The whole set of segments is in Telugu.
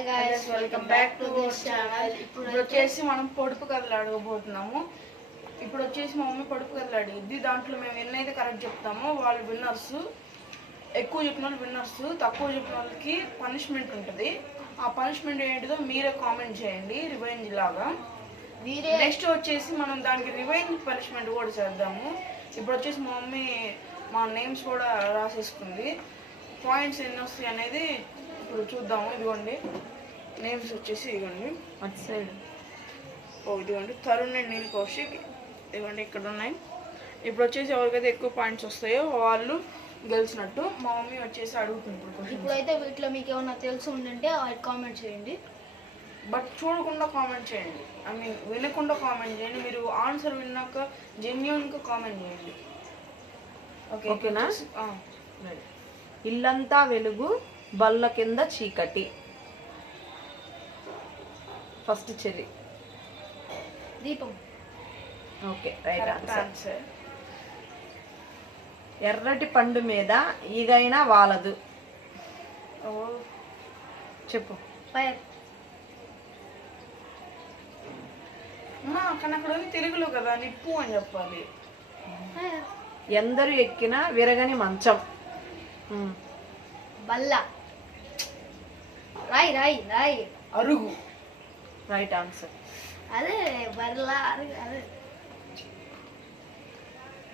Hi guys, welcome back to this channel. ఇప్పుడు వచ్చేసి మనం పొడుపు కథలు అడగబోతున్నాము. ఇప్పుడు వచ్చేసి మా మమ్మీ పొడుపు కథలు అడిగింది. దాంట్లో మేము ఎన్నైతే కరెక్ట్ చెప్తామో వాళ్ళు విన్నర్స్. ఎక్కువ చెప్పిన వాళ్ళు విన్నర్స్, తక్కువ చెప్పిన వాళ్ళకి పనిష్మెంట్ ఉంటుంది. ఆ పనిష్మెంట్ ఏంటిదో మీరే కామెంట్ చేయండి, రివెంజ్ లాగా. నెక్స్ట్ వచ్చేసి మనం దానికి రివెంజ్ పనిష్మెంట్ కూడా చేద్దాము. ఇప్పుడు వచ్చేసి మా మమ్మీ మా నేమ్స్ కూడా రాసేసుకుంది. పాయింట్స్ ఎన్ని వస్తాయి అనేది ఇప్పుడు చూద్దాము. ఇదిగోండి నేమ్స్ వచ్చేసి, ఇదిగోండి అటు సైడ్. ఇదిగోండి తరుణ్ అండ్ నీల్ కౌశిక్. ఇదిగోండి ఇక్కడ ఉన్నాయి. ఇప్పుడు వచ్చేసి ఎవరికైతే ఎక్కువ పాయింట్స్ వస్తాయో వాళ్ళు గెలిచినట్టు. మా మమ్మీ వచ్చేసి అడుగుతుంది ఇప్పుడైతే వీటిలో మీకు ఏమన్నా తెలిసి ఉందంటే కామెంట్ చేయండి. బట్ చూడకుండా కామెంట్ చేయండి, ఐ మీన్ వినకుండా కామెంట్ చేయండి. మీరు ఆన్సర్ విన్నాక జెన్యూన్గా కామెంట్ చేయండి. ఓకేనా? ఇల్లంతా వెలుగు, బల్ల కింద చీకటి. ఫస్ట్ చెరి. దీపం. Okay, right answer. ఎర్రటి పండు మీద ఈగైనా వాలదు. చెప్పు. ఫైర్. కానీ అక్కడ తెలుగులో కదా నిప్పు అని చెప్పాలి. ఎందరు ఎక్కిన విరగని మంచం. బల్ల. రాయి రాయి రాయి. అరుగు. Right answer. అదే బల్ల అదే.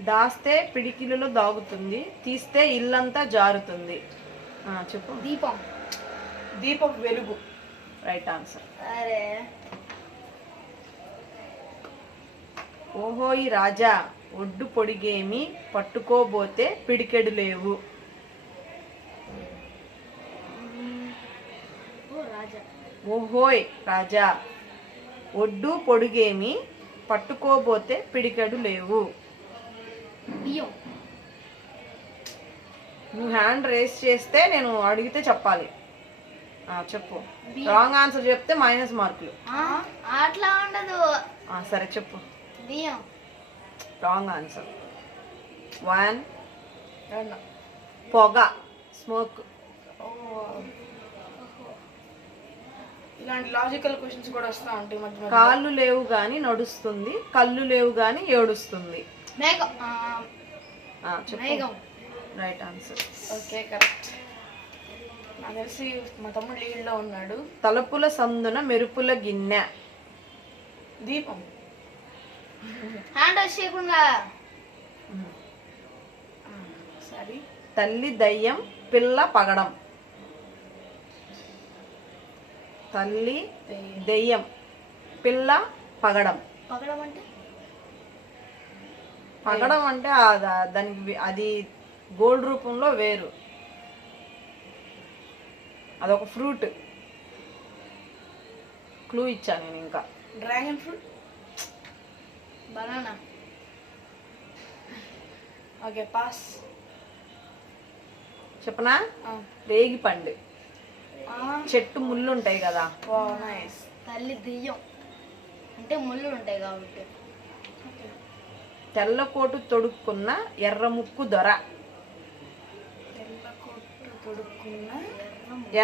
దాస్తే పిడికిలలో దాగుతుంది, తీస్తే ఇల్లంతా జారుతుంది. చెప్పు. దీపం. దీపం వెలుగు. Right answer. అరే ఓహోయి రాజా, ఒడ్డు పొడిగేమి, పట్టుకోబోతే పిడికెడు లేవు. ఓహోయ్ రాజా, ఒడ్డు పొడిగేమి, పట్టుకోబోతే పిడికెడు లేవు. బియ్యం. నువ్వు హ్యాండ్ రేస్ చేస్తే నేను అడిగితే చెప్పాలి. చెప్పు. రాంగ్ ఆన్సర్ చెప్తే మైనస్ మార్కులు. అట్లా ఉండదు. సరే చెప్పు. బియ్యం. Wrong answer. 1. పొగ, స్మోక్. ఇలాంటి లాజికల్ క్వశ్చన్స్ కూడా వస్తా ఉంటాయి మధ్య. కాళ్ళు లేవు గాని నడుస్తుంది, కళ్ళు లేవు గాని ఏడుస్తుంది. మేఘం. Right answer. Okay, correct. నాకు తెలిసి మా తమ్ముడు లీడ్లో ఉన్నాడు. తలుపుల సందున మెరుపుల గిన్నె. దీపం. హ్యాండ్ వాష్ చేయకుండా. సరే. తల్లి దయ్యం, పిల్ల పగడం. తల్లి దెయ్యం, పిల్ల పగడం. పగడం అంటే పగడం అంటే దానికి అది గోల్డ్ రూపంలో వేరు. అదొక ఫ్రూట్. క్లూ ఇచ్చాను నేను. ఇంకా dragon fruit. Banana. Okay, pass. చెప్పనా? రేగి పండు. చెట్టు ముళ్ళు ఉంటాయి కదా. నైస్. తల్లి దెయ్యం అంటే ముళ్ళు ఉంటాయి కాబట్టి. తెల్లకోటు తొడుక్కున్న ఎర్ర ముక్కు దొర. తెల్లకోటు తొడుక్కున్న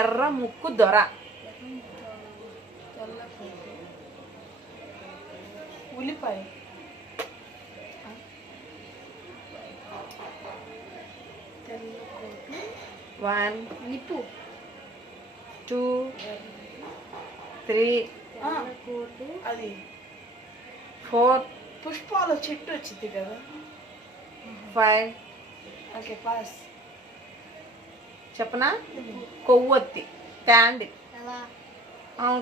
ఎర్ర ముక్కు దొర. ఉల్లిపాయ. తెల్లకోటు. 1, నిప్పు. 2, 3, అది 4, పుష్పాల చెట్టు వచ్చింది కదా. 5. Okay, pass. చెప్పనా? కొవ్వొత్తి, క్యాండిల్.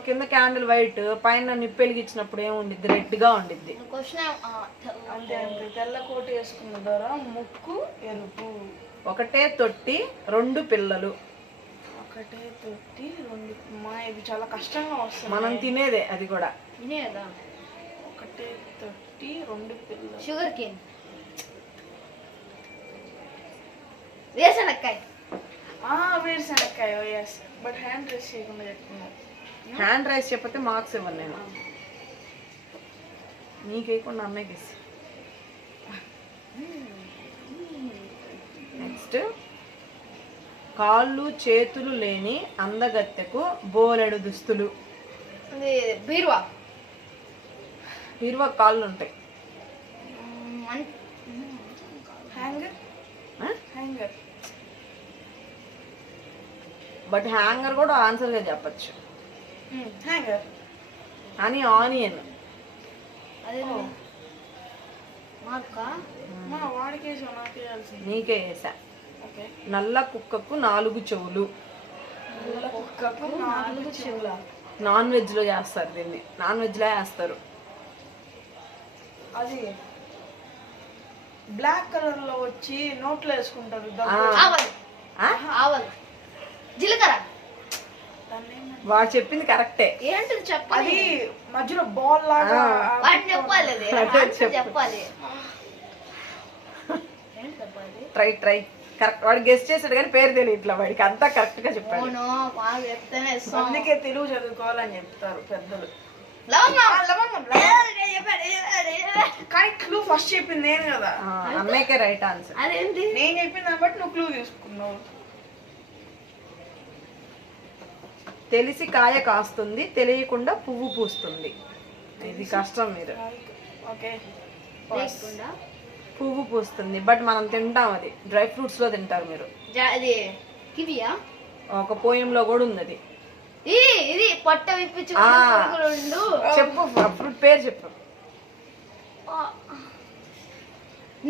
కింద క్యాండిల్ వైట్, పైన నిప్పు వెలిగించినప్పుడు ఏముండిద్ది? రెడ్ గా ఉండిద్ది. అంతే అంతే. తెల్లకోటు వేసుకున్న ద్వారా ముక్కు ఎరుపు. ఒకటే తొట్టి, 2 పిల్లలు. ఒకటే తొట్టి, 2. ఇవి చాలా కష్టంగా వస్తుంది. మనం తినేదే అది కూడా. తినేదా? ఒకటే తొట్టి, 2 పిల్లలు. Sugar cane. వేరుశనక్కాయ. వేరుశనక్కాయ. ఎస్, బట్ హ్యాండ్ రైస్ చేయకుండా చెప్తున్నారు. హ్యాండ్ రైస్ చెప్పితే మార్క్స్ ఇవ్వను నేను. నీకేయకుండా అన్నయ్యకి ఇస్తా. నెక్స్ట్ కాళ్ళు చేతులు లేని అందగత్తెకు బోలెడు దుస్తులు. అది బీరువా. బీరువా కాళ్ళు ఉంటాయి. హ్యాంగర్. హ్యాంగర్. బట్ హ్యాంగర్ కూడా ఆన్సర్గా చెప్పచ్చు. హ్యాంగర్ అని ఆనియన్. అదే మార్కా. మా వాడికి వేసావు, నాకు వేయాల్సింది. నీకే వేసా. ఓకే. నల్ల కుక్కకు 4 చెవులు. కుక్కకు 4 చెవుల. నాన్ వెజ్లో చేస్తారు దీన్ని. నాన్ వెజ్లో వేస్తారు. అది బ్లాక్ కలర్ లో వచ్చి నోట్లో వేసుకుంటారు. ఆవలు. ఆవలు. జీలకర్ర. వాడు చెప్పింది కరెక్టే. ఏంటిది చెప్పాలి? అది మధ్యలో బాల్ లాగా. వాడిని చెప్పాలి. చెప్పాలి. Try correct. వాడు గెస్ట్ చేసాడు కానీ పేరు తెలియదు. ఇట్లా వాడికి అంతా కరెక్ట్ గా చెప్పాడు. అందుకే తెలుగు చదువుకోవాలని చెప్తారు పెద్దలు. కానీ క్లూ ఫస్ట్ చెప్పింది నేను కదా. అమ్మాయికే రైట్ ఆన్సర్. అదేంటి? నేను చెప్పిన దాన్ని బట్టి నువ్వు క్లూ తీసుకున్నావు. తెలిసి కాయ కాస్తుంది, తెలియకుండా పువ్వు పూస్తుంది. ఇది కష్టం. మీరు ఓకే. పువ్వు పూస్తుంది బట్ మనం తింటాం. అది డ్రై ఫ్రూట్స్ లో తింటారు మీరు. అది కివియా? ఒక పోయంలో కూడా ఉంది అది. ఇది పొట్ట విప్పించు. చెప్పు ఫ్రూట్ పేరు చెప్పు.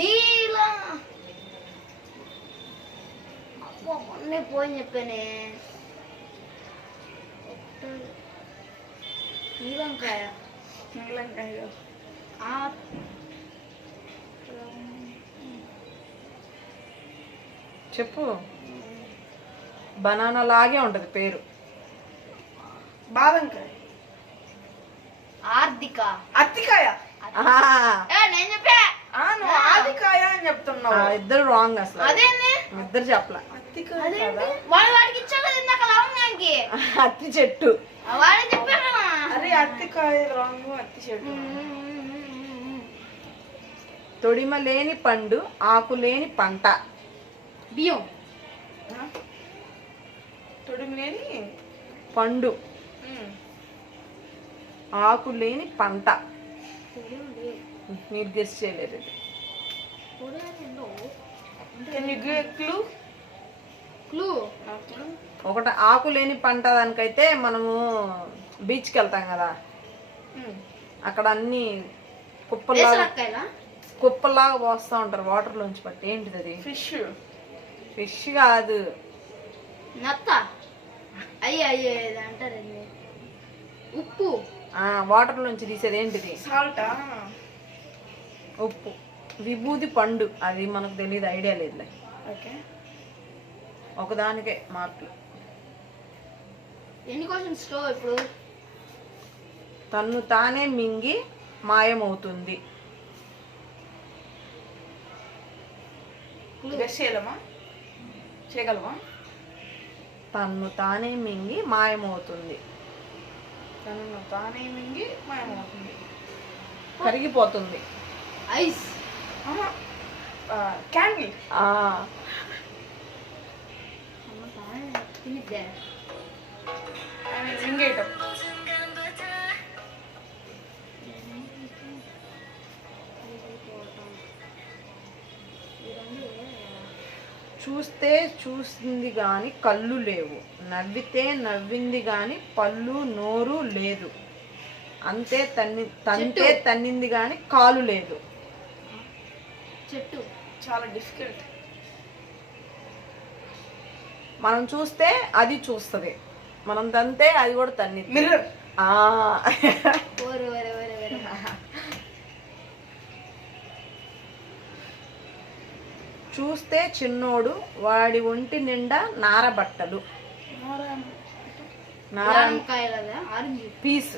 నీలా పోయి చెప్పానే. నీలంకాయ. నీలంకాయ. చెప్పు. బనానా లాగే ఉంటది పేరు. బాదంకాయ. ఆర్దిక. అత్తికాయ. నేను చెప్పా. నువ్వు ఆదికాయ అని చెప్తున్నావు. ఇద్దరు రాంగ్ అసలు. అదేంది? ఇద్దరు చెప్పలా. వాడికి ఇచ్చా కదా ఇందాక లవంగానికి. అత్తి చెట్టు. వాడే చెప్పాను. అరే అత్తికాయ రాంగ్. అత్తి చెట్టు. తొడిమ లేని పండు, ఆకు లేని పంట. బియ్యం. తొడిమి లేని పండు, ఆకు లేని పంట. మీరు గెస్ చేయలేదు. ఒకటి ఆకు లేని పంట. దానికైతే మనము బీచ్కి వెళ్తాం కదా, అక్కడ అన్ని కుప్పల్లాగా పోస్తూ ఉంటారు వాటర్ లోంచి పట్టి. ఏంటిది అది? ఫిష్. ఫిష్ కాదు. నత్త. అయ్యే అంటారండి. ఉప్పు. వాటర్ నుంచి తీసేది ఏంటిది? సాల్టా? ఉప్పు. విభూది పండు. అది మనకు తెలియదు, ఐడియా లేదులే. ఓకే. ఒకదానికే మార్కులు. ఎన్ని క్వశ్చన్స్ ఇప్పుడు? తన్ను తానే మింగి మాయమవుతుంది. చేయగలమా? తన్ను తానే మింగి మాయమవుతుంది. తన్ను తానే మింగి మాయమవుతుంది. కరిగిపోతుంది. ఐస్. క్యాండిల్. మింగేయటం. చూస్తే చూసింది గాని కళ్ళు లేవు, నవ్వితే నవ్వింది గాని పళ్ళు నోరు లేదు, అంతే తంతే తన్నింది గాని కాలు లేదు. చెట్టు. చాలా డిఫికల్ట్. మనం చూస్తే అది చూస్తుంది, మనం తంతే అది కూడా తన్నింది. మిర్రర్. చూస్తే చిన్నోడు, వాడి ఒంటి నిండా నార బట్టలు. పీస్.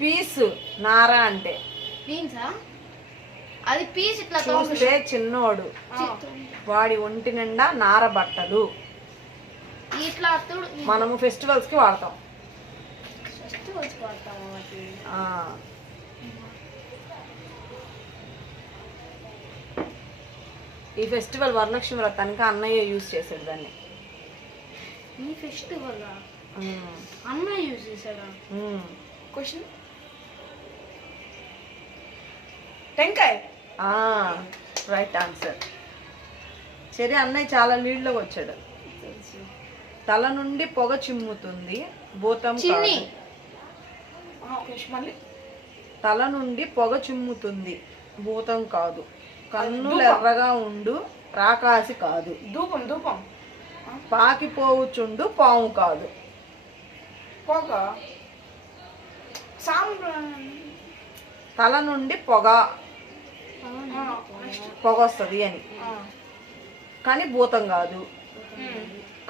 పీస్ నార అంటే. అది పీస్. ఇట్లా చూస్తే చిన్నోడు, వాడి ఒంటి నిండా నార బట్టలు. ఇట్లా మనము ఫెస్టివల్స్ కి వాడతాం. ఈ ఫెస్టివల్ వరలక్ష్మి వ్రతానికి అన్నయ్య యూజ్ చేశాడు దాన్ని. ఈ ఫెస్టివల్ ఉమ్. అన్న యూజ్ చేశాడా? ఉమ్. క్వశ్చన్ టెంకాయ. Right answer. సరే, అన్నయ్య చాలా లీడ్లో వచ్చాడు. తెలుసు. తల నుండి పొగ చిమ్ముతుంది, భూతం చిన్ని. కాదు. క్వశ్చన్ మళ్ళీ. తల నుండి పొగ చిమ్ముతుంది, భూతం కాదు. కన్నులు ధూపం. ఎర్రగా ఉండు, రాకాసి కాదు. ధూపం. ధూపం. పాకిపోవుచుండు, పాము కాదు. పొగ. సాంబ్రా. తల నుండి పొగ నెక్స్ట్. పొగ వస్తుంది అని, కానీ భూతం కాదు.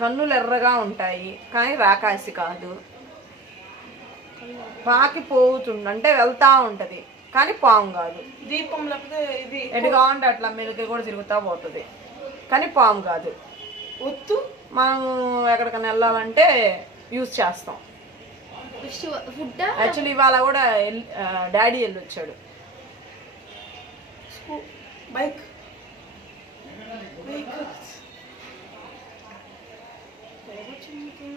కన్నులు ఎర్రగా ఉంటాయి, కానీ రాకాసి కాదు. పాకిపోవుచుండు అంటే వెళ్తా ఉంటది, కానీ పాము కాదు. దీపం లేకపోతే ఇది ఎటు కావాలంటే అట్లా మెలికి కూడా తిరుగుతా పోతుంది, కానీ పాము కాదు. ఒత్తు. మనం ఎక్కడికైనా వెళ్ళాలంటే యూజ్ చేస్తాం. Festival food. యాక్చువల్లీ ఇవాళ కూడా డాడీ వెళ్ళి వచ్చాడు. బైక్. బైక్.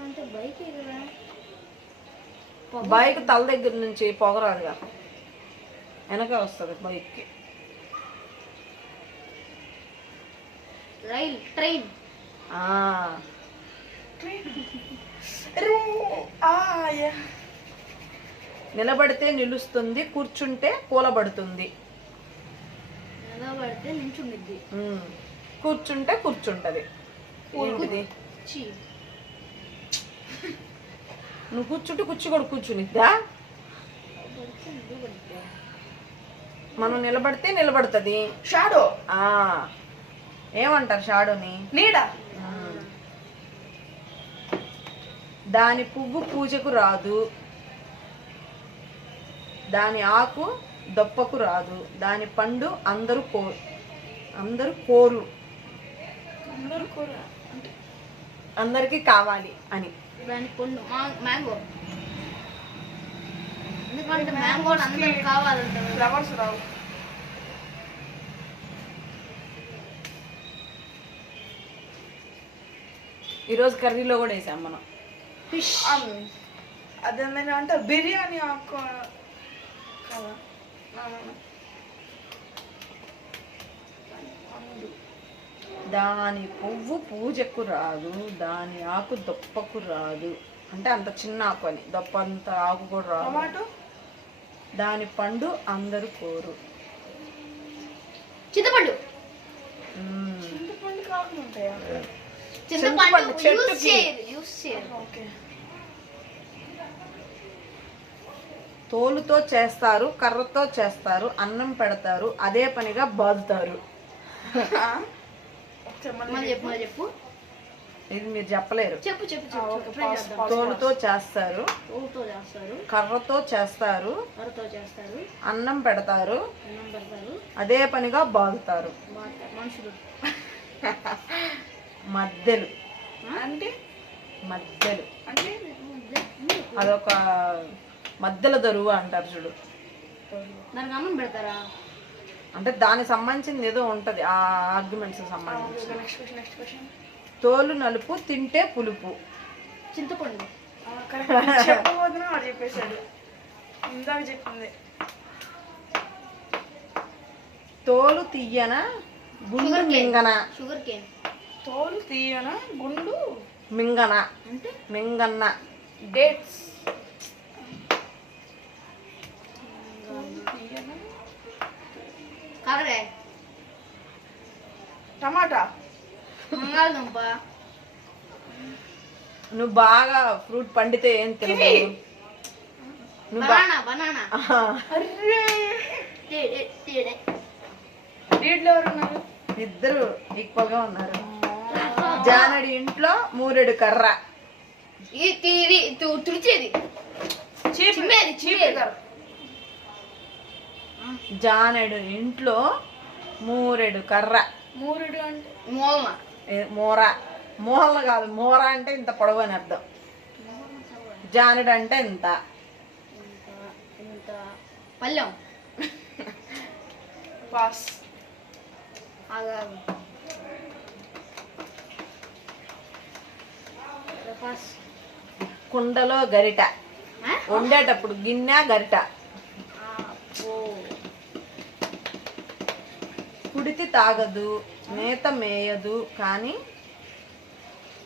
అంటే బైక్ కదా. బైక్ తల దగ్గర నుంచి పొగరాదుగా, వెనక వస్తుంది బైక్కి. రైల్. ట్రైన్. నిలబడితే నిలుస్తుంది, కూర్చుంటే కూలబడుతుంది. నిలబడితే నించుండిద్ది. కూర్చుంటే కూర్చుంటది. ఏంటిది? చి. నువ్వు కూర్చుంటే కుర్చీ కూడా కూర్చునిద్దా? మనం నిలబడితే నిలబడుతుంది. షాడో. ఏమంటారు షాడోని? నీడ. దాని పువ్వు పూజకు రాదు, దాని ఆకు దొప్పకు రాదు, దాని పండు అందరూ కోరు. అందరికీ కావాలి అని. దాని పండు మ్యాంగో. ఎందుకంటే మ్యాంగో అందరికి కావాలంటారు. ఫ్లవర్స్ రావు. ఈరోజు కర్రీలో కూడా వేసాం మనం. ఫిష్. అదేమైనా అంటే బిర్యానీ ఆకు కదా. దాని పువ్వు పూజకు రాదు, దాని ఆకు దొప్పకు రాదు. అంటే అంత చిన్న ఆకు అని, దొప్ప అంత ఆకు కూడా రాదు. టమాటో. దాని పండు అందరూ కోరు. చింతపండు. చింతపండు కాకుండా ఉంటాయా? చింతపండు చెట్టుకి. యూస్ చేయరు. ఓకే. తోలుతో చేస్తారు, కర్రతో చేస్తారు, అన్నం పెడతారు, అదే పనిగా బాదుతారు. మళ్ళీ చెప్పు. ఇది మీరు చెప్పలేరు. చెప్పు. ట్రై చేద్దాం. తోలుతో చేస్తారు, తోలుతో చేస్తారు, కర్రతో చేస్తారు, కర్రతో చేస్తారు, అన్నం పెడతారు, అన్నం పెడతారు, అదే పనిగా బాదుతారు. మనుషులు. మద్దెలు. అంటే మద్దెలు అంటే అదొక మద్దెల దరువు అంటారు చూడు. దానికి అన్నం పెడతారా? అంటే దానికి సంబంధించింది ఏదో ఉంటది, ఆ ఆర్గ్యుమెంట్స్ సంబంధించి. Next question. తోలు నలుపు, తింటే పులుపు. చింతపండు. చెప్పబోతున్నా వాడు చెప్పేశాడు. ఇందాక చెప్పింది. తోలు తీయన, గుండు మింగన. Sugar cane. తోలు తీయన, గుండు మింగన అంటే మింగన్న. డేట్స్. కాకరకాయ. టమాటా. బంగాళదుంప. నువ్వు బాగా ఫ్రూట్ పండితే ఏం తినవు. కివి. నువ్వు బనానా. అర్రే డీడ్లో ఎవరున్నారు? ఇద్దరు ఈక్వల్ గా ఉన్నారు. జానడి ఇంట్లో మూరెడు కర్ర. తుడిచేది. చిమ్మేది. జానడు ఇంట్లో మూరెడు కర్ర. మూరుడు అంటే మోమ. మోర. మోహల్ని కాదు, మోర అంటే ఇంత పొడవు అని అర్థం. జానడు అంటే ఇంత. ఇంత పళ్ళెం. పాస్. ఆగాగు. పాస్. కుండలో గరిట, వండేటప్పుడు గిన్నె గరిట. కుడితి తాగదు, మేత మేయదు, కానీ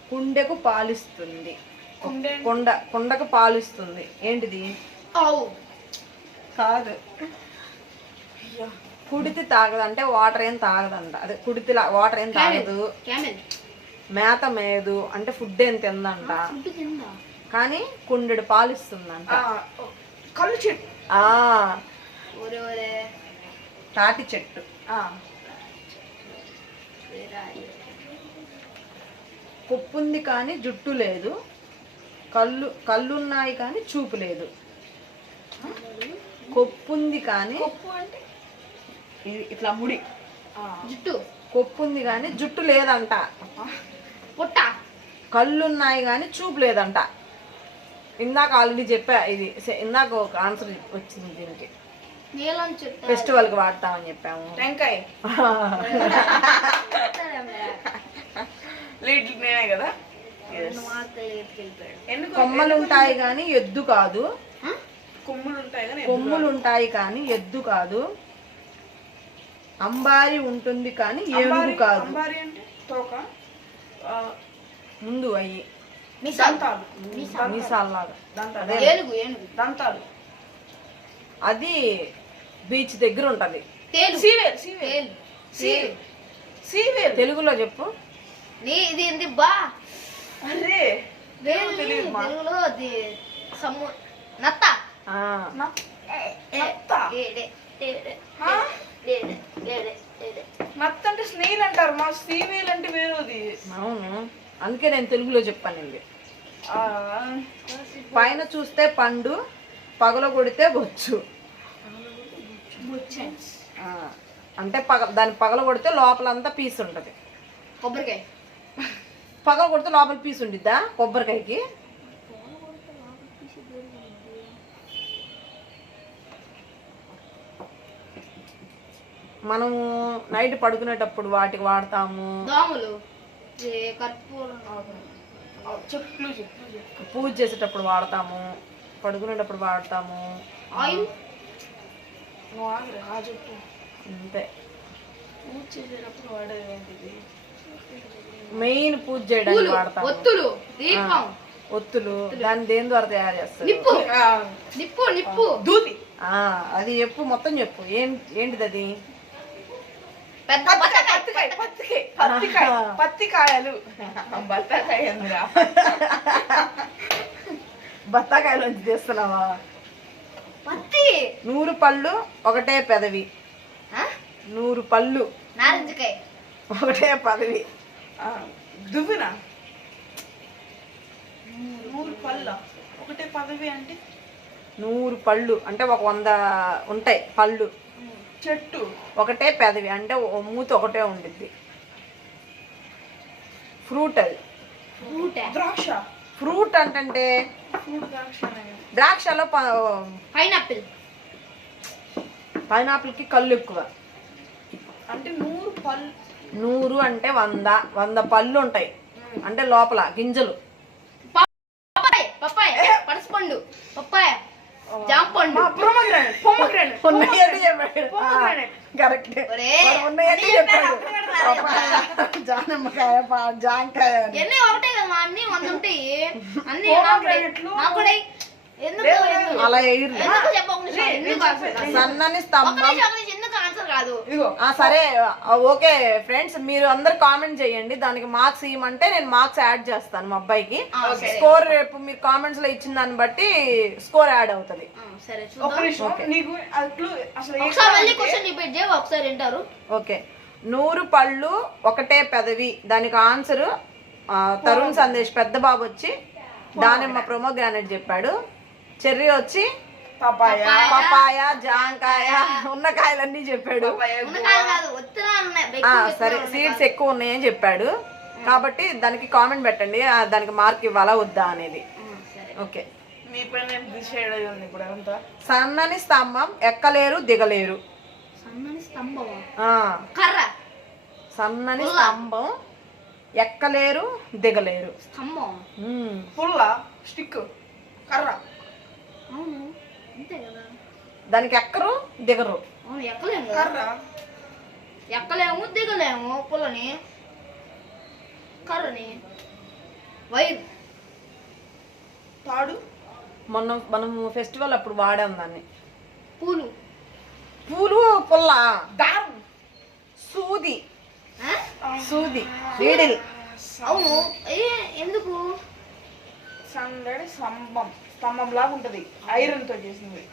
కుండెకు పాలిస్తుంది. కుండకు పాలిస్తుంది. ఏంటిది? కాదు. కుడితి తాగదు అంటే వాటర్ ఏం తాగదంట. అదే కుడితి వాటర్ ఏం తాగదు. మేత మేయదు అంటే ఫుడ్ ఏం తిందంట, కానీ కుండెడు పాలిస్తుందంట. కళ్ళు చెట్టు. తాటి చెట్టు. కొప్పుంది కానీ జుట్టు లేదు, కళ్ళున్నాయి కానీ చూపు లేదు. కొప్పుంది కానీ, కొప్పు అంటే ఇట్లా ముడి జుట్టు. కొప్పుంది కానీ జుట్టు లేదంట. పుట్ట. కళ్ళున్నాయి కానీ చూపు లేదంట. ఇందాక ఆల్రెడీ చెప్పా ఇది. ఇందాక ఒక ఆన్సర్ వచ్చింది దీనికి. నీలం చెట్టు. ఫెస్టివల్ కి వాడతామని చెప్పాము. టెంకాయ. లీడ్ నేనే కదా. కొమ్మలుంటాయి కానీ ఎద్దు కాదు. కొమ్ములు ఉంటాయి కానీ ఎద్దు కాదు. అంబారి ఉంటుంది కానీ ఏనుగు కాదు. అంబారి అంటే తోక. ముందు అయ్యి దంతాలు. మీసాల్లాగా. ఏనుగు. ఏనుగు. దంతాలు. అది బీచ్ దగ్గర ఉంటది. తెలుగులో చెప్పు. ఇది ఏంది బా? అరే తెలుగులో నత్త. నత్త అంటే స్నేల్ అంటారు, మా సీవేల్ అంటే వేరేది. అవును, అందుకే నేను తెలుగులో చెప్పానండి. పైన చూస్తే పండు, పగల కొడితే బొచ్చు. అంటే దాన్ని పగల కొడితే లోపలంతా పీస్ ఉంటది. కొబ్బరికాయ. పగల కొడితే లోపల పీస్ ఉండిద్దా కొబ్బరికాయకి? మనము నైట్ పడుకునేటప్పుడు వాటికి వాడతాము. దోమలు. పూజ చేసేటప్పుడు వాడతాము, పడుకునేటప్పుడు వాడతాము. అంతే. పూజ చేసేటప్పుడు వాడేది ఏంటిది? మెయిన్ పూజ చేయడానికి వాడతాము. ఒత్తులు. దీపం. ఒత్తులు. దాన్ని దేని ద్వారా తయారు చేస్తారు? నిప్పు. నిప్పు. నిప్పు. దూది. అది చెప్పు, మొత్తం చెప్పు. ఏంటిది అది? పత్తికాయలు. బత్తాకాయలు నుంచి తీస్తున్నావా? 100 పళ్ళు ఒకటే పెదవి. 100 పళ్ళు నారింజకాయ ఒకటే పదవి. దువ్విన. 100 పళ్ళ ఒకటే పదవి అంటే 100 పళ్ళు అంటే ఒక 100 ఉంటాయి పళ్ళు. చెట్టు ఒకటే పెదవి అంటే మూతి ఒకటే ఉండిద్ది. ఫ్రూట్. అది ద్రాక్ష. ఫ్రూట్ అంటే ద్రాక్షలో పైనాపిల్. పైనాపిల్కి కళ్ళు ఎక్కువ. అంటే 100 పళ్ళు. 100 అంటే 100 పళ్ళు ఉంటాయి అంటే లోపల గింజలు. పప్పాయ. పనసపండు. పప్పాయ. జాంపండు. జానమ్మకాయ, జాంకాయ ఎన్ని ఒకటే కదా, అన్ని 100 ఉంటాయి. అన్ని అలా సన్నని స్తంభం. సరే ఓకే ఫ్రెండ్స్, మీరు అందరు కామెంట్ చేయండి, దానికి మార్క్స్ ఇవ్వమంటే నేను మార్క్స్ యాడ్ చేస్తాను మా అబ్బాయికి. స్కోర్ రేపు మీరు కామెంట్స్ లో ఇచ్చిన దాన్ని బట్టి స్కోర్ యాడ్ అవుతుంది. ఓకే. 100 పళ్ళు ఒకటే పెదవి. దానికి ఆన్సర్ తరుణ్ సందేశ్ పెద్ద బాబు వచ్చి దానిమ్మ ప్రోమోగ్రానైట్ చెప్పాడు. చెర్రీ వచ్చి పపాయ, జాంకాయ, ఉన్న కాయలన్నీ చెప్పాడు. సరే, సీడ్స్ ఎక్కువ ఉన్నాయని చెప్పాడు. కాబట్టి దానికి కామెంట్ పెట్టండి, దానికి మార్క్ ఇవ్వాలా వద్దా అనేది. ఓకే. సన్నని స్తంభం ఎక్కలేరు దిగలేరు. సన్నని స్తంభం. సన్నని స్తంభం ఎక్కలేరు దిగలేరు. స్తంభం. పుల్ల, స్టిక్, కర్ర. అవును అంతే కదా. దానికి ఎక్కరు దిగరు. అవును ఎక్కలేము కదా. కర్ర. ఎక్కలేము దిగలేము. పుల్లని, కర్రని, వైర్, తాడు. మనం ఫెస్టివల్ అప్పుడు వాడాం దాన్ని. పూలు, పూలు, పుల్ల, దారం, సూది, ఆ? సూది, నీడిల్. అవును ఎందుకు? సందడి స్తంభం లాగా ఉంటది, ఐరన్ తో చేసింది.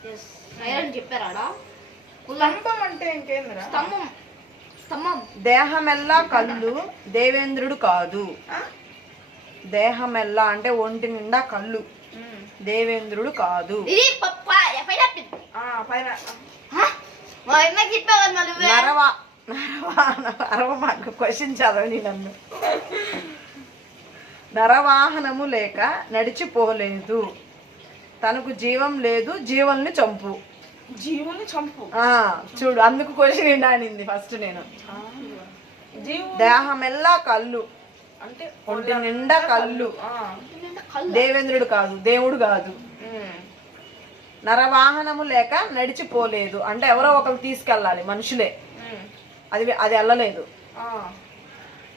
ఐరన్ చెప్పారా? స్తంభం అంటే ఇంకేందిరా? స్తంభం. స్తంభం. దేహమెల్లా కళ్ళు దేవేంద్రుడు కాదు. దేహమెల్లా అంటే ఒంటి నిండా కళ్ళు దేవేంద్రుడు కాదు. ఇది పైన మాకు క్వశ్చన్ చదవని నన్ను. నరవాహనము లేక నడిచిపోలేదు, తనకు జీవం లేదు జీవుల్ని చంపు. జీవుని చంపు. చూడు అందుకు క్వశ్చన్ ఏంటనింది ఫస్ట్ నేను. జీవు దేహమెల్లా కళ్ళు అంటే ఒంటి నిండా కళ్ళు దేవేంద్రుడు కాదు, దేవుడు కాదు. నరవాహనము లేక నడిచిపోలేదు అంటే ఎవరో ఒకరు తీసుకెళ్ళాలి, మనుషులే. అది వెళ్ళలేదు.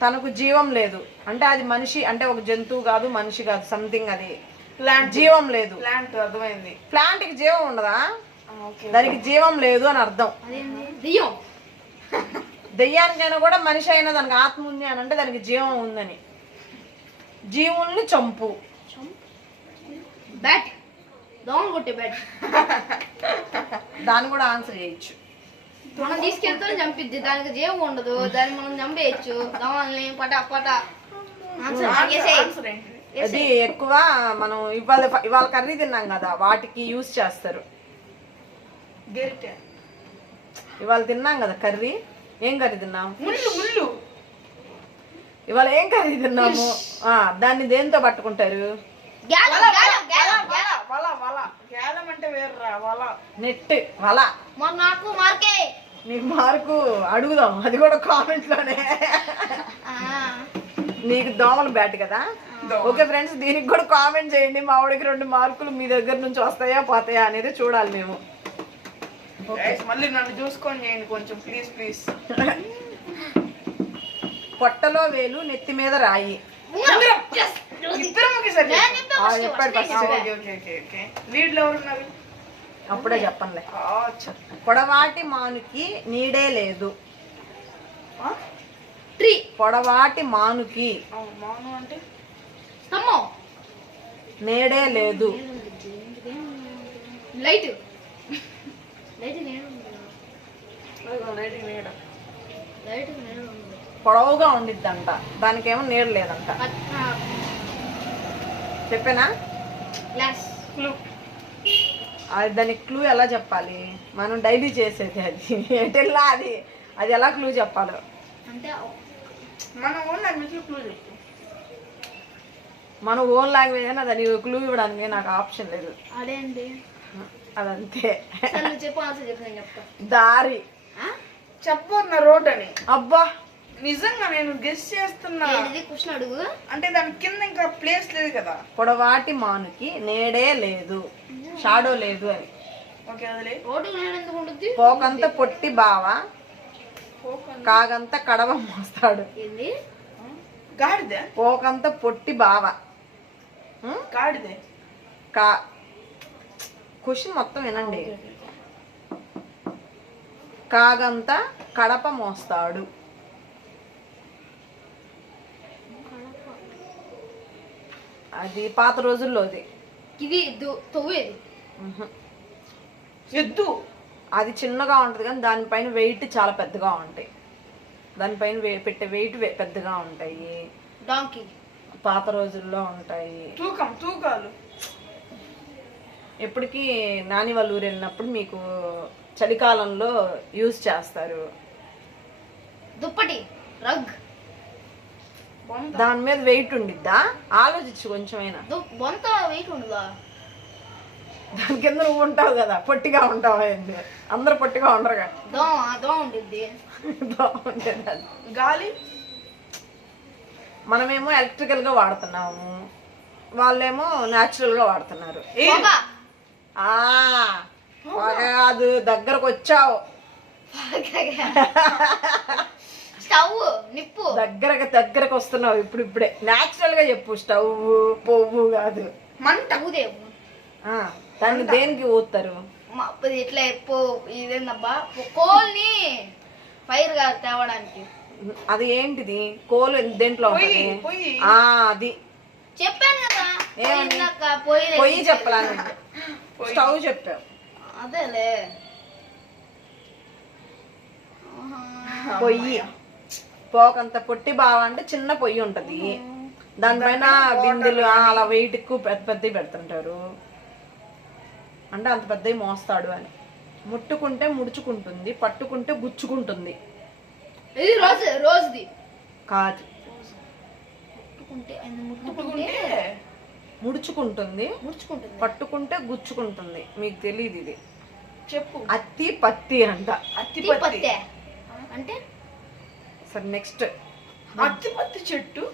తనకు జీవం లేదు అంటే అది మనిషి అంటే ఒక జంతువు కాదు, మనిషి కాదు, సంథింగ్. అది జీవం లేదు. ప్లాంట్. అర్థమైంది. ప్లాంట్ కి జీవం ఉండదా? దానికి జీవం లేదు అని అర్థం. దెయ్యానికైనా కూడా మనిషి అయినా దానికి ఆత్మ ఉంది అని అంటే దానికి జీవం ఉందని. జీవుల్ని చంపు. బ్యాట్, దోమలు కొట్టే బ్యాట్. దాన్ని కూడా ఆన్సర్ చేయొచ్చు. మనం తీసుకెళ్తే చంపిద్ది, దానికి జీవం ఉండదు, దాన్ని మనం చంపేయచ్చు. దోమల్ని పట పట. అది ఎక్కువ మనం ఇవాళ కర్రీ తిన్నాం కదా, వాటికి యూజ్ చేస్తారు. ఇవాళ తిన్నాం కదా కర్రీ. ఏం కర్రీ తిన్నాం? ఇవాళ ఏం కర్రీ తిన్నాము? దాన్ని దేంతో పట్టుకుంటారు? నెట్, వల. నాకు మార్కే. నీకు మార్కు అడుగుదాం, అది కూడా కామెంట్ లోనే. నీకు దోమలు బ్యాట్ కదా. ఓకే ఫ్రెండ్స్, దీనికి కూడా కామెంట్ చేయండి. మా వాడికి 2 మార్కులు మీ దగ్గర నుంచి వస్తాయా పోతాయా అనేది చూడాలి మేము. మళ్ళీ నన్ను చూసుకొని చేయండి కొంచెం ప్లీజ్ ప్లీజ్. పొట్టలో వేలు నెత్తి మీద రాయి. వీడిలో ఎవరున్నారు? అప్పుడే చెప్పండి. పొడవాటి మానుకి నీడే లేదు. ట్రీ. పొడవాటి మానుకి మాను అంటే స్తంభం. నీడే లేదు. లైట్. పొడవుగా ఉండిద్దంట, దానికేమో నీడ లేదంట. చెప్పానా? అది దానికి క్లూ ఎలా చెప్పాలి? మనం డైలీ చేసేది అది ఎటెల్లా అది ఎలా క్లూ చెప్పాలో మన ఓన్ లాంగ్వేజ్ క్లూ చెప్పు. మన ఓన్ లాంగ్వేజ్ అయినా దానికి క్లూ ఇవ్వడానికి నాకు ఆప్షన్ లేదు. అదేంటి? అదంతే. చెప్పు. దారి. చెప్పన్న రోడ్ అని. అబ్బా నిజంగా నేను గెస్ చేస్తున్నా. క్వశ్చన్ అడుగు. అంటే దాని కింద ఇంకా ప్లేస్ లేదు కదా. పొడవాటి మానుకి నేడే లేదు, షాడో లేదు అని. ఓకే అదిలే. పోకంత పొట్టి బావ కాగంత కడవ మోస్తాడు. గాడిద. పోకంత పొట్టి బావ గాడిదే. క్వశ్చన్ మొత్తం వినండి. కాగంత కడప మోస్తాడు. అది పాత రోజుల్లోది. ఇది తవ్వేది. ఎద్దు. అది చిన్నగా ఉంటుంది కానీ దానిపైన వెయిట్ చాలా పెద్దగా ఉంటాయి. దానిపైన పెట్టే వెయిట్ పెద్దగా ఉంటాయి. డాంకీ. పాత రోజుల్లో ఉంటాయి. తూకాలు. ఎప్పటికీ నాని వాళ్ళ ఊరు వెళ్ళినప్పుడు మీకు చలికాలంలో యూజ్ చేస్తారు. దుప్పటి. రగ్. దాని మీద వెయిట్ ఉండిద్దా? ఆలోచించు కొంచెమైనా. బొంత వెయిట్ ఉండదా? దాని కింద నువ్వు ఉంటావు కదా, పొట్టిగా ఉంటావు. అయింది అందరు పొట్టిగా ఉండరుగా. దోమ ఉండిద్ది. దోమ ఉండేది. గాలి. మనమేమో ఎలక్ట్రికల్ గా వాడుతున్నాము, వాళ్ళేమో న్యాచురల్ గా వాడుతున్నారు. పొగ. కాదు, దగ్గరకు వచ్చావు. స్టవ్, నిప్పు. దగ్గరకు వస్తున్నావు ఇప్పుడే. న్యాచురల్ గా చెప్పు. స్టవ్, పువ్వు కాదు, మంట. ఊదేవు. దాన్ని దేనికి ఊతారు? ఇట్లా ఇదేందబ్బా, కోల్ని ఫైర్ గా తేవడానికి. అది ఏంటిది? కోలు దేంట్లో ఉంటది? అది చెప్పాను కదా. పొయ్యి చెప్పలా? స్టవ్ చెప్పావు. అదేలే పొయ్యి. పోకంత పొట్టి బావ అంటే చిన్న పొయ్యి ఉంటది, దానిపైన బిందెలు అలా వెయిట్ ఎక్కువ పెద్దవి పెడుతుంటారు. అంటే అంత పెద్దవి మోస్తాడు అని. ముట్టుకుంటే ముడుచుకుంటుంది, పట్టుకుంటే గుచ్చుకుంటుంది. ఇది రోజుది కాదు. ముడుచుకుంటుంది, పట్టుకుంటే గుచ్చుకుంటుంది. మీకు తెలియదు ఇది. చెప్పు. అత్తి పత్తి అంట. అత్తిపత్తి అంటే సరే నెక్స్ట్. అత్తిపత్తి చెట్టు.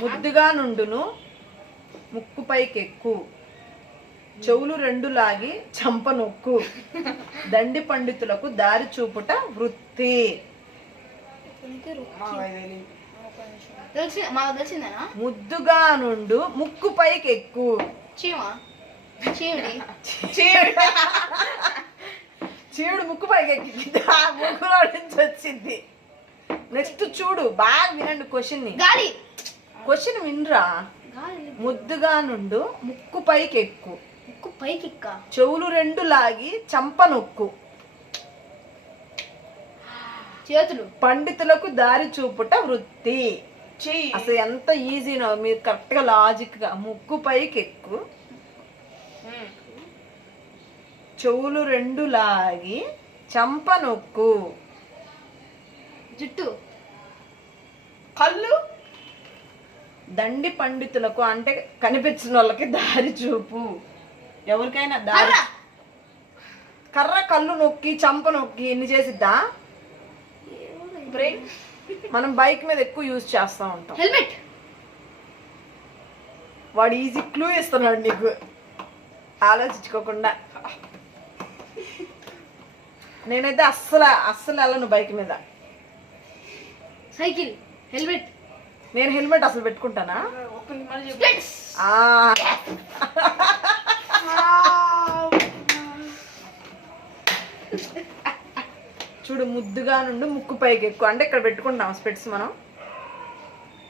ముద్దుగా నుండును ముక్కు పైకెక్కు, చెవులు రెండు లాగి చంప నొక్కు, దండి పండితులకు దారి చూపుట వృత్తి. మాకు తెలిసిందేనా? ముద్దుగా నుండు ముక్కు పైకెక్కు. చీవుడు ముక్కు పైకెక్కి ముక్కులో నుంచి వచ్చింది. నెక్స్ట్ చూడు, బాగా వినండి క్వశ్చన్ వినరా. ముద్దుగా నుండు ముక్కు పైకెక్కు, చెవులు రెండు లాగి చంప నొక్కు, చేతులు పండితులకు దారి చూపుట వృత్తి. అసలు ఎంత ఈజీనో. మీరు కరెక్ట్ గా లాజిక్ గా ముక్కు పైకెక్కు, చెవులు రెండు లాగి చంప నొక్కు, జుట్టు, కళ్ళు, దండి పండితులకు అంటే కనిపించిన వాళ్ళకి దారి చూపు. ఎవరికైనా దారి. కర్ర కళ్ళు నొక్కి చంప నొక్కి ఎన్ని చేసిద్దా? బ్రేక్. మనం బైక్ మీద ఎక్కువ యూజ్ చేస్తా ఉంటాం. హెల్మెట్. వాడు ఈజీ క్లూ ఇస్తున్నాడు నీకు, ఆలోచించుకోకుండా. నేనైతే అస్సలు వెళ్ళను బైక్ మీద. Cycle, helmet. నేను హెల్మెట్ అసలు పెట్టుకుంటానా? చూడు, ముద్దుగా నుండి ముక్కు పైకి ఎక్కువ అంటే ఇక్కడ పెట్టుకుంటాం స్పెట్స్ మనం.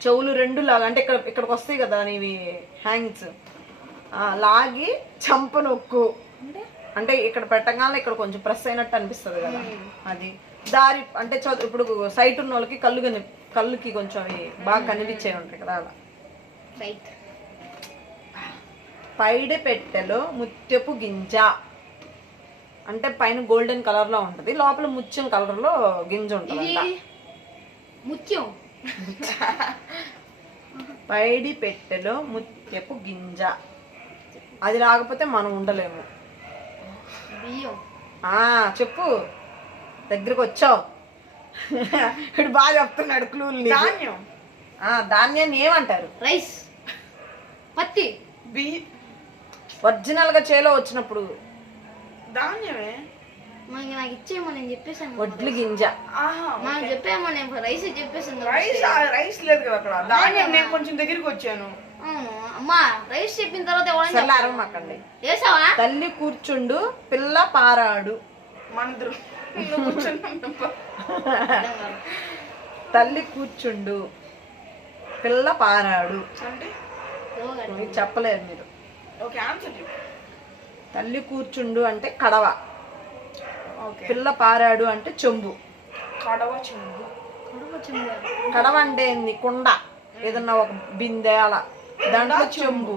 చెవులు రెండు లాగా అంటే ఇక్కడికి వస్తాయి కదా నీవి హ్యాంగ్స్, లాగి చంప నొక్కు అంటే ఇక్కడ పెట్టగానే ఇక్కడ కొంచెం ప్రెస్ అయినట్టు అనిపిస్తుంది కదా, అది. దారి అంటే ఇప్పుడు సైట్ ఉన్న వాళ్ళకి కళ్ళుకి కొంచెం అవి బాగా కనిపించే ఉంటాయి కదా, అలా. పైడి పెట్టెలో ముత్యపు గింజ అంటే పైన గోల్డెన్ కలర్ లో ఉంటది, లోపల ముత్యం కలర్ లో గింజ ఉంటది. ముత్యం. పైడి పెట్టెలో ముత్యపు గింజ. అది రాకపోతే మనం ఉండలేము. చెప్పు, దగ్గరకు వచ్చావు. ఇప్పుడు బాగా చెప్తున్నాడు క్లూలు. ధాన్యం. ధాన్యాన్ని ఏమంటారు? రైస్, పత్తి. ఒరిజినల్ గా చేలో వచ్చినప్పుడు ధాన్యమే. నాకు ఇచ్చేమో నేను చెప్పేసాను. వడ్లు గింజ. మనం చెప్పేమో నేను రైస్ చెప్పేసాను. రైస్ లేదు కదా అక్కడ, ధాన్యం. నేను కొంచెం దగ్గరికి వచ్చాను. అమ్మా రైస్ చెప్పిన తర్వాత అరవమాకండి. తల్లి కూర్చుండు పిల్ల పారాడు. తల్లి కూర్చుండు పిల్ల పారాడు అంటే చెప్పలేదు మీరు. తల్లి కూర్చుండు అంటే కడవ, పిల్ల పారాడు అంటే చెంబు. కడవ అంటే ఏంది? కుండ, ఏదన్నా ఒక బిందె అలా, దాంట్లో చెంబు,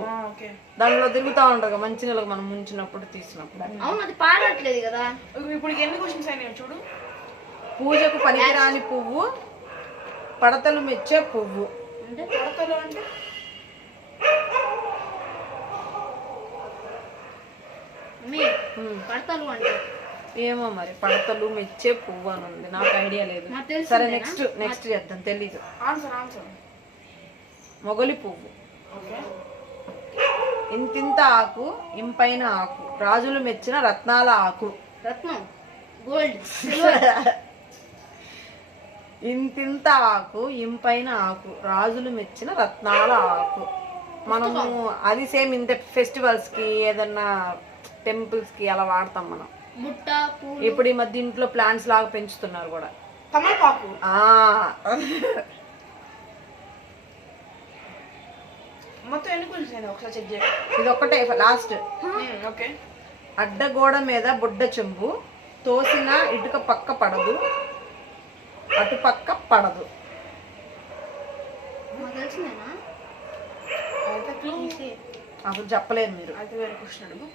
దాంట్లో తిరుగుతా ఉంటది మంచి నీళ్ళకి మనం ముంచినప్పుడు తీసినప్పుడు. అది పారట్లేదు కదా. ఇప్పుడు ఎన్ని క్వశ్చన్స్ అయినాయి చూడు. పూజకు పనికిరాని పువ్వు, పడతలు మెచ్చే పువ్వు. పడతలు అంటే పడతలు అంటే ఏమో మరి పడతలు మెచ్చే పువ్వు అని ఉంది, నాకు ఐడియా లేదు. నాకు తెలుసు సరే నెక్స్ట్ చేద్దాం. తెలీదు. ఆన్సర్ మొగలి పువ్వు. ఓకే. ఇంతింత ఆకు ఇంపైన ఆకు రాజులు మెచ్చిన రత్నాల ఆకు. రత్నం గోల్డ్ ఇంతింత ఆకు ఇంపైన ఆకు రాజులు మెచ్చిన రత్నాల ఆకు. మనము అది సేమ్ ఇంత ఫెస్టివల్స్ కి ఏదన్నా టెంపుల్స్ కి అలా వాడతాం మనం. బుట్ట పూలు. ఇప్పుడు ఈ మధ్య ఇంట్లో ప్లాంట్స్ లాగా పెంచుతున్నారు కూడా. తమలపాకు. మొత్తం ఎన్ని కూర్చున్నాయి ఒకసారి చెక్ చేయండి. ఇది ఒక్కటే లాస్ట్. ఓకే. అడ్డగోడ మీద బుడ్డ చెంబు తోసిన ఇటుక పక్క పడదు అటు పక్క పడదు. నాకు తెలిసిందేనా? అయితే క్లూ. అసలు చెప్పలేదు మీరు. అయితే వేరే క్వశ్చన్ అడుగు.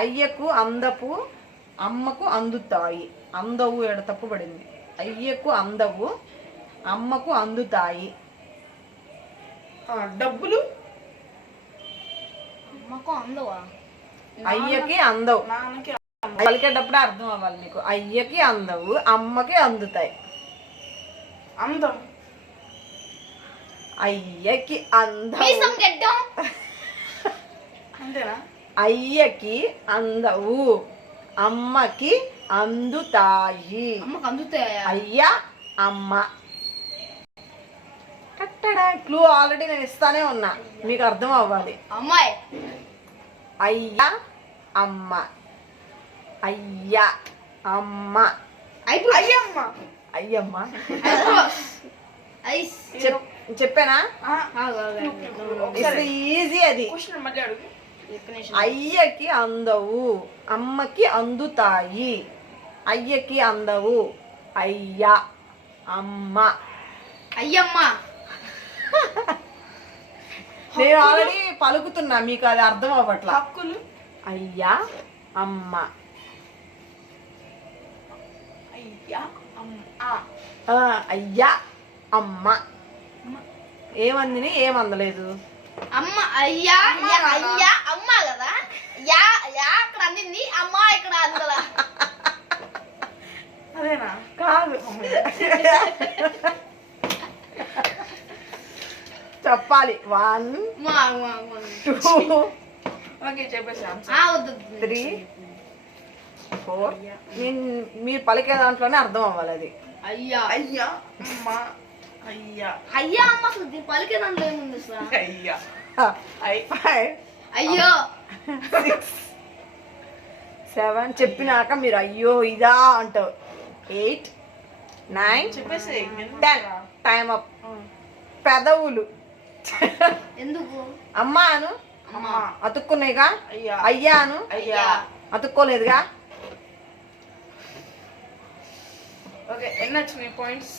అయ్యకు అందపు అమ్మకు అందుతాయి. అందవు ఎడ తప్పు పడింది. అయ్యకు అందవు అమ్మకు అందుతాయి. డబ్బులు. అమ్మకు అందవా? అయ్యకి అందవు. నాన్నకి పలికేటప్పుడే అర్థం అవ్వాలి నీకు. అయ్యకి అందవు అమ్మకి అందుతాయి. అందం. అయ్యకి అందవు మీసం గడ్డం. అంతేనా? అయ్యకి అందవు అమ్మకి అందుతాయి. అమ్మకు అందుతాయా? అయ్య అమ్మ. క్లూ ఆల్రెడీ నేను ఇస్తానే ఉన్నా, మీకు అర్థం అవ్వాలి. అమ్మాయి. అయ్య అమ్మ అయ్య అమ్మ అయ్యమ్మ. అయ్యమ్మ. ఐస్. చెప్పానా? ఒకసారి ఈజీ అది. క్వశ్చన్ మళ్ళీ అడుగు. అయ్యకి అందవు అమ్మకి అందుతాయి. అయ్యకి అందవు అయ్య అమ్మ. అయ్యమ్మ. నేను ఆల్రెడీ పలుకుతున్నా, మీకు అది అర్థం అవ్వట్లా. హక్కులు. అయ్య అమ్మ. అయ్యా అమ్మ. అయ్య అమ్మ. ఏమందిని ఏమందలేదు. అమ్మ. అయ్యా అయ్యా అమ్మ కదా. యా యా అక్కడ అందింది, అమ్మ ఇక్కడ అందలా. అదేనా? కాదు. చెప్పాలి. 1 2 ఓకే చెప్పేసి 3 4. మీరు పలికే దాంట్లోనే అర్థం అవ్వాలి అది. అయ్యా అయ్యా అమ్మ. అయ్యా అయ్యా అమ్మ. అసలు దీని పలికే దాంట్లో ఏముంది అసలు? అయ్యా 5 అయ్యో 6 7. చెప్పినాక మీరు అయ్యో ఇదా అంటావు. 8 9 చెప్పేసి 10. Time up. పెదవులు. ఎందుకు? అమ్మ అను. అమ్మ. అతుక్కునేగా. అయ్యా అయ్యా అను. అయ్యా. అతుక్కోలేదుగా. ఓకే. ఎన్ని వచ్చినాయి పాయింట్స్?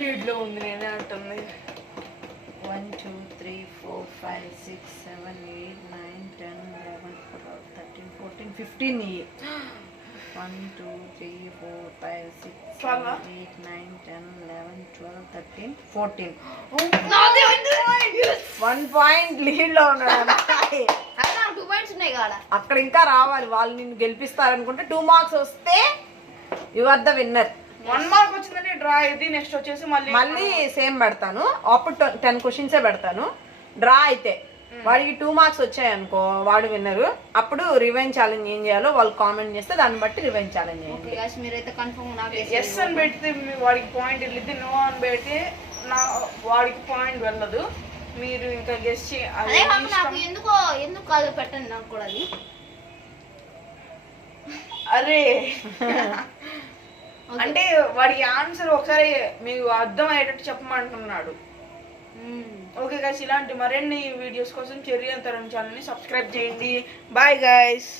లీడ్ లో ఉంది, నేనే అంటుంది. 1 2 3 4 5 6 7 8 9 10 11 12 13 14 15. 1 2 3 4 5 6 7 8 9 10 11 12 13 14. 1 పాయింట్ లీడ్ లో ఉన్నాడు. అక్కడ 2 పాయింట్స్ ఉన్నాయి కాడ. అక్కడ ఇంకా రావాలి. వాళ్ళు నిన్ను గెలిపిస్తారనుకుంటే 2 మార్క్స్ వస్తే you are the winner. 1 mark వచ్చిందంటే డ్రా అయింది. నెక్స్ట్ వచ్చేసి మళ్ళీ సేమ్ పెడతాను. అప్పుడు 10 క్వశ్చన్సే పెడతాను. డ్రా అయితే వాడికి 2 మార్క్స్ వచ్చాయనుకో వాడు విన్నరు. అప్పుడు రివెంజ్ ఛాలెంజ్ ఏం చేయాలో వాళ్ళు కామెంట్ చేస్తే దాన్ని బట్టి రివెంజ్ ఛాలెంజ్ చేయండి. ఓకే గాయ్స్, మీరైతే కన్ఫర్మ్ నాకు ఎస్ అని పెడితే వాడికి పాయింట్ వెళ్ళిద్ది, నో అని పెడితే వాడికి పాయింట్ వెళ్ళదు. మీరు ఇంకా గెస్ అదే కాదు. నాకు ఎందుకు కాదు పెట్టండి నాకు కూడా అది. అరే అంటే వాడి ఆన్సర్ ఒకసారి మీకు అర్థం అయ్యేటట్టు చెప్పమంటున్నాడు. ఓకే గైస్, ఇలాంటి మరిన్ని వీడియోస్ కోసం చెర్రీ అంతరం ఛానల్ని సబ్స్క్రైబ్ చేయండి. Bye guys.